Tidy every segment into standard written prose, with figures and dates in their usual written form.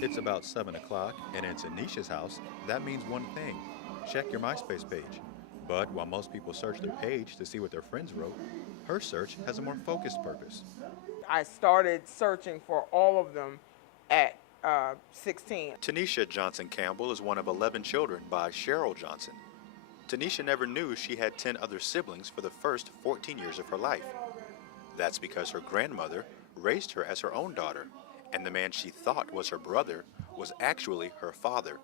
It's about 7 o'clock, and it's Anisha's house. That means one thing: check your Myspace page. But while most people search their page to see what their friends wrote, her search has a more focused purpose. I started searching for all of them at 16. Tanisha Johnson Campbell is one of 11 children by Cheryl Johnson. Tanisha never knew she had 10 other siblings for the first 14 years of her life. That's because her grandmother raised her as her own daughter, and the man she thought was her brother was actually her father.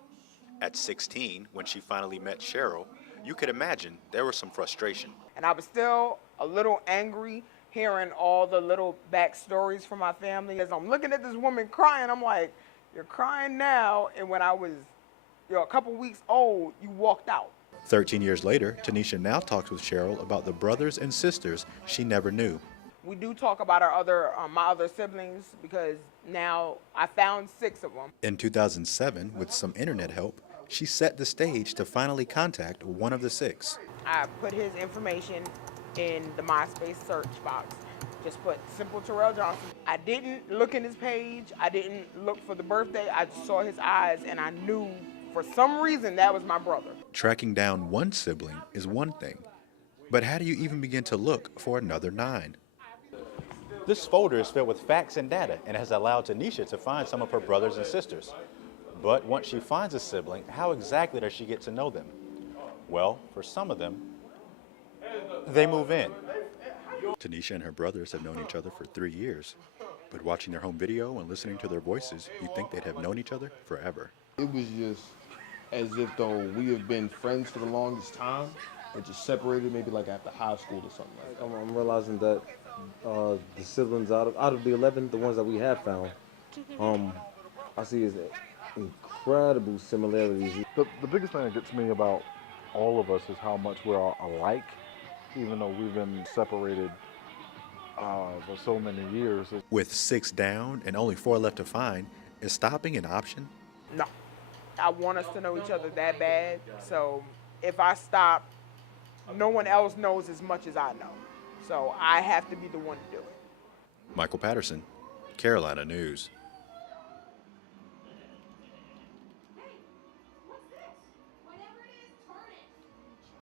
At 16, when she finally met Cheryl, you could imagine there was some frustration. And I was still a little angry hearing all the little backstories from my family. As I'm looking at this woman crying, I'm like, you're crying now, and when I was a couple weeks old, you walked out. 13 years later, Tanisha now talks with Cheryl about the brothers and sisters she never knew. We do talk about my other siblings because now I found 6 of them. In 2007, with some internet help, she set the stage to finally contact one of the 6. I put his information in the MySpace search box. Just put Simple Terrell Johnson. I didn't look in his page. I didn't look for the birthday. I just saw his eyes and I knew for some reason that was my brother. Tracking down one sibling is one thing, but how do you even begin to look for another 9? This folder is filled with facts and data and has allowed Tanisha to find some of her brothers and sisters. But once she finds a sibling, how exactly does she get to know them? Well, for some of them, they move in. Tanisha and her brothers have known each other for 3 years, but watching their home video and listening to their voices, you'd think they'd have known each other forever. It was just as if though we have been friends for the longest time, but just separated maybe like after high school or something like that. I'm realizing that the siblings out of the 11, the ones that we have found, I see is incredible similarities. The biggest thing that gets me about all of us is how much we're all alike, even though we've been separated for so many years. With 6 down and only 4 left to find, is stopping an option? No. I want us to know each other that bad. So if I stop, no one else knows as much as I know. So I have to be the one to do it. Michael Patterson, Carolina News.